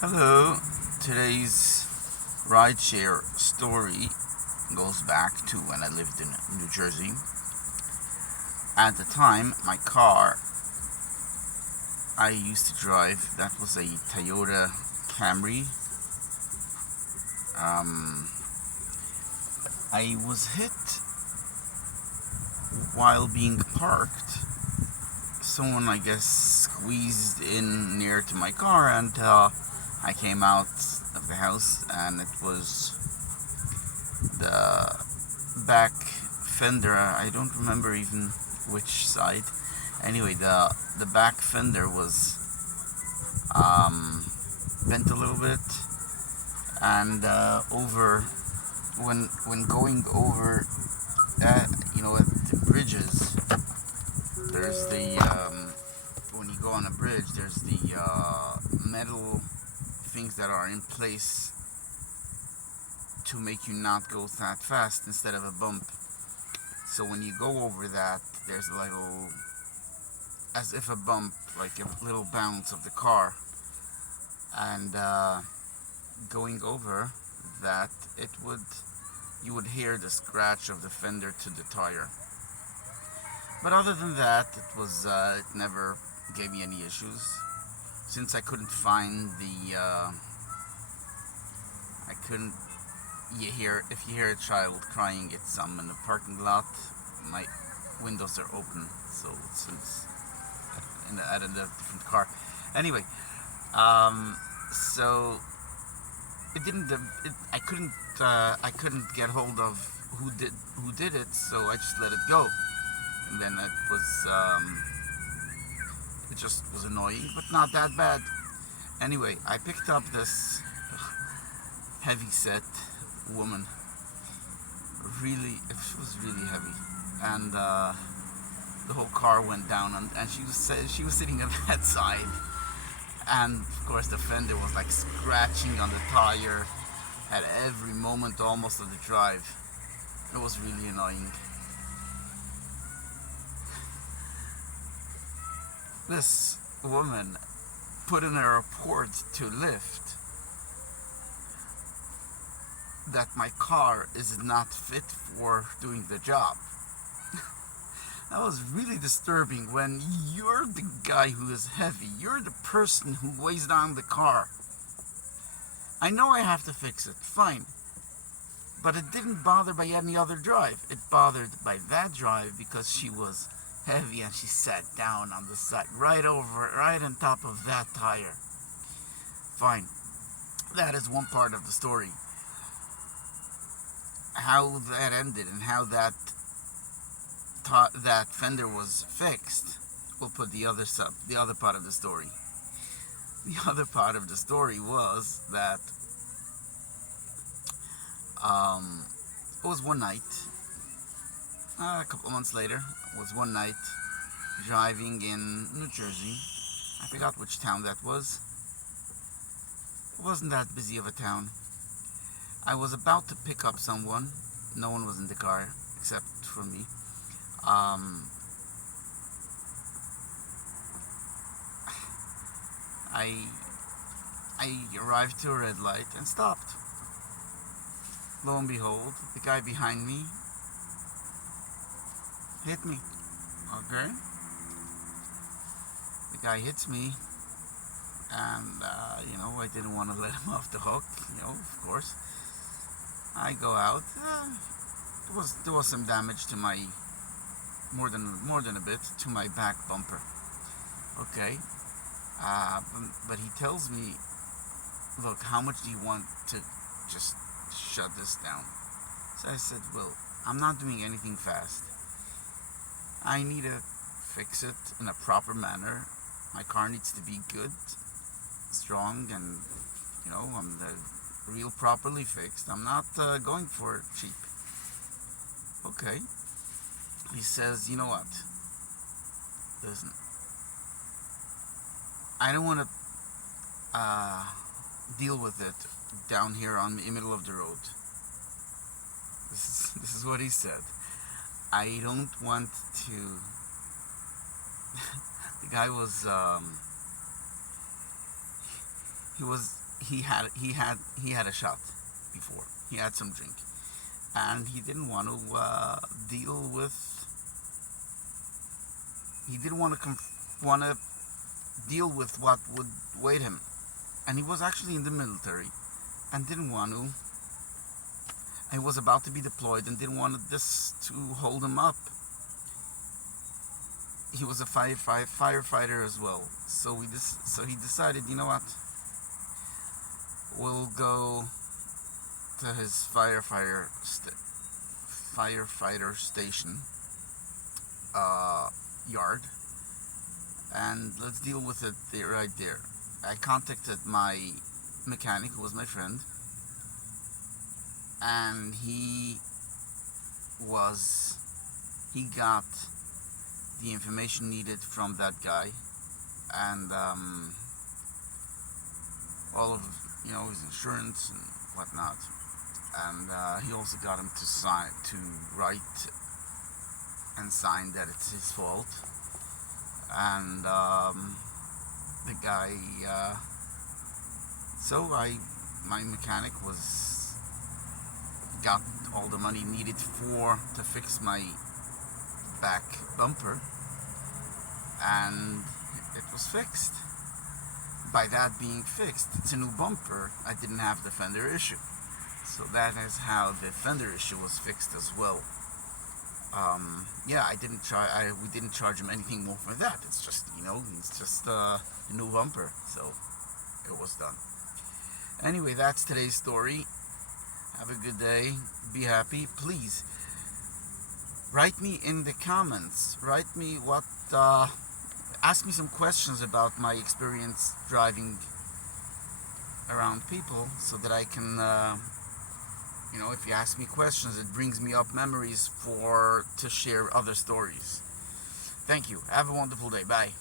Hello. Today's rideshare story goes back to when I lived in New Jersey. At the time, my car I used to drive, that was a Toyota Camry. Um, I was hit while being parked. Someone, I guess, squeezed in near to my car, and I came out of the house, and it was the back fender. I don't remember even which side. Anyway, the back fender was bent a little bit, and over when going over, at the bridges, there's the when you go on a bridge, there's the metal things that are in place to make you not go that fast instead of a bump. So when you go over that, there's a little, as if a bump, like a little bounce of the car, and going over that, you would hear the scratch of the fender to the tire. But other than that, it never gave me any issues. Since I couldn't find I couldn't, if you hear a child crying, it's in the parking lot. My windows are open, so since at a different car. Anyway, so it didn't. I couldn't get hold of who did it, so I just let it go. And then it just was annoying, but not that bad. Anyway, I picked up this heavy set woman. Really, it was really heavy, and the whole car went down, and she was sitting on that side, and of course the fender was like scratching on the tire at every moment almost of the drive. It was really annoying. This woman put in a report to Lyft that my car is not fit for doing the job. That was really disturbing when you're the guy who is heavy. You're the person who weighs down the car. I know I have to fix it, fine. But it didn't bother by any other drive. It bothered by that drive because she was heavy and she sat down on the side, right on top of that tire. Fine. That is one part of the story. How that ended and how that fender was fixed, we'll put the other part of the story. The other part of the story was that it was one night, a couple of months later, it was one night driving in New Jersey. I forgot which town that was. It wasn't that busy of a town. I was about to pick up someone. No one was in the car except for me. I arrived to a red light and stopped. Lo and behold, the guy behind me hit me. Okay? The guy hits me, and I didn't want to let him off the hook. Of course. I go out. There was some damage to my more than a bit to my back bumper. Okay. But he tells me, look, how much do you want to just shut this down? So I said, well, I'm not doing anything fast. I need to fix it in a proper manner. My car needs to be good, strong, and I'm the real properly fixed. I'm not going for cheap. Okay. He says, you know what? Listen, I don't want to deal with it down here on the middle of the road. This is what he said. I don't want to. The guy was he was he had a shot before. He had some drink, and he didn't want to deal with. He didn't want to deal with what would wait him, and he was actually in the military, and didn't want to. He was about to be deployed and didn't want this to hold him up. He was a firefighter as well, so he decided, you know what? We'll go to his firefighter station yard, and let's deal with it there, right there. I contacted my mechanic, who was my friend, and he got the information needed from that guy, and all of his insurance and whatnot, and he also got him to write and sign that it's his fault, and the guy. So my mechanic got all the money needed to fix my back bumper, and it was fixed. By that being fixed, it's a new bumper. I didn't have the fender issue, so that is how the fender issue was fixed as well. We didn't charge him anything more for that. It's just a new bumper, so it was done. Anyway, that's today's story. Have a good day. Be happy. Please write me in the comments. Write me ask me some questions about my experience driving around people, so that I can, if you ask me questions, it brings me up memories to share other stories. Thank you. Have a wonderful day. Bye.